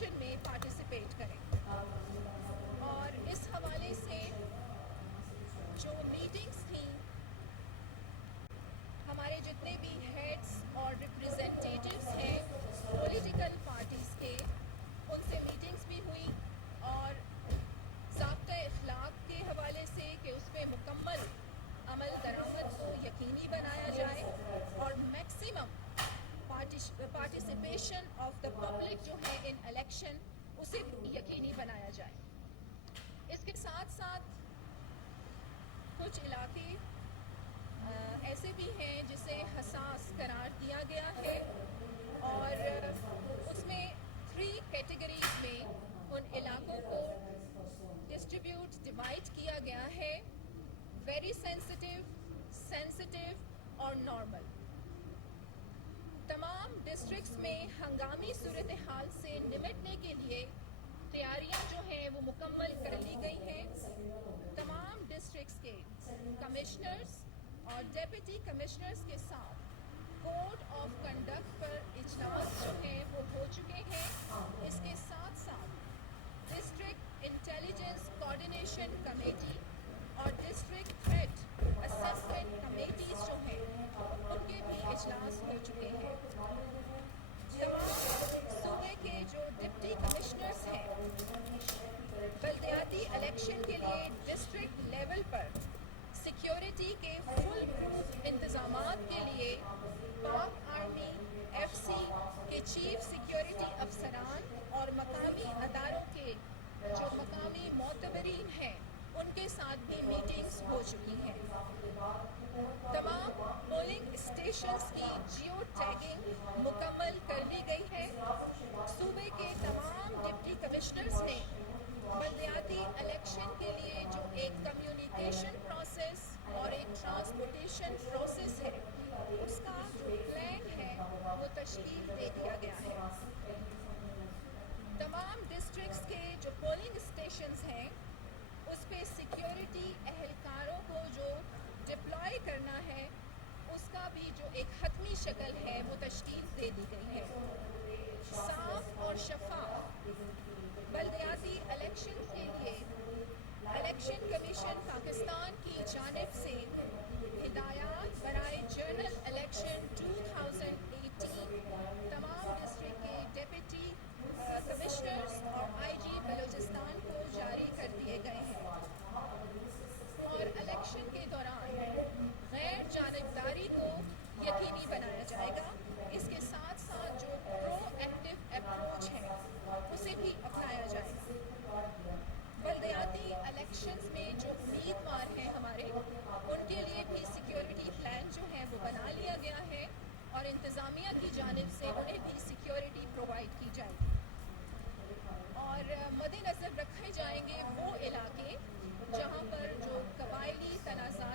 Election میں participate کریں. اور اس حوالے سے جو میٹنگز تھیں ہمارے جتنے بھی ہیڈز اور ریپرزینٹیٹیوز ہیں پولیٹیکل پارٹیز کے, ان سے میٹنگز بھی ہوئی, اور ضابطۂ اخلاق کے حوالے سے کہ اس پہ مکمل عمل درآمد کو یقینی بنایا جائے, اور maximum participation of the public جو ہے ان الیکشن اسے بھی یقینی بنایا جائے. اس کے ساتھ ساتھ کچھ علاقے ایسے بھی ہیں جسے حساس قرار دیا گیا ہے, اور اس میں 3 کیٹیگریز میں ان علاقوں کو ڈیوائڈ کیا گیا ہے: ویری سینسٹیو, سینسٹیو اور نارمل. تمام ڈسٹرکٹس میں ہنگامی صورتحال سے نمٹنے کے لیے تیاریاں جو ہیں وہ مکمل کر لی گئی ہیں. تمام ڈسٹرکٹس کے کمشنرز اور ڈپٹی کمشنرز کے ساتھ کوڈ آف کنڈکٹ پر اجلاس جو ہیں وہ ہو چکے ہیں. اس کے ساتھ ساتھ ڈسٹرکٹ انٹیلیجنس کوآرڈینیشن کمیٹی اور ڈسٹرکٹ تھریٹ اسسمنٹ کمیٹیز جو ہیں ان کے بھی اجلاس ہو چکے ہیں. تمام صوبے کے جو ڈپٹی کمشنرز ہیں بلدیاتی الیکشن کے لیے ڈسٹرکٹ لیول پر سیکیورٹی کے فل پروف انتظامات کے لیے پاک آرمی ایف سی کے چیف سیکیورٹی افسران اور مقامی اداروں کے جو مقامی معتبرین ہیں ان کے ساتھ بھی میٹنگز ہو چکی ہیں. تمام پولنگ اسٹیشنز کی جیو ٹیگنگ مکمل کر لی گئی ہے. صوبے کے تمام ڈپٹی کمشنرز نے بلدیاتی الیکشن کے لیے جو ایک کمیونیکیشن پروسیس اور ایک ٹرانسپورٹیشن پروسیس ہے اس کا جو پلان ہے وہ تشکیل دے دیا گیا ہے. تمام ڈسٹرکٹس کے جو پولنگ اسٹیشنز ہیں اس پہ سیکیورٹی اہلکاروں کو جو ڈپلائی کرنا ہے اس کا بھی جو ایک حتمی شکل ہے وہ تشکیل دے دی گئی ہے. صاف اور شفاف بلدیاتی الیکشنز کے لیے الیکشن کمیشن پاکستان کی جانب سے ہدایات برائے جنرل الیکشن 2018 تمام ڈسٹرکٹ کے ڈپٹی کمشنرز اور آئی جی بلوچستان کو جاری کر دیے گئے ہیں. اور الیکشن کے دوران غیر جانبداری کو یقینی بنایا جائے گا. اس کے ساتھ ساتھ جو پرو ایکٹیو اپروچ ہے اسے بھی اپنایا جائے گا. بلدیاتی الیکشنز میں جو امیدوار ہیں ہمارے ان کے لیے بھی سیکیورٹی پلان جو ہے وہ بنا لیا گیا ہے, اور انتظامیہ کی جانب سے انہیں بھی سیکیورٹی پرووائڈ کی جائے گی. اور مد نظر رکھے جائیں گے وہ علاقے جہاں پر جو قبائلی تنازعات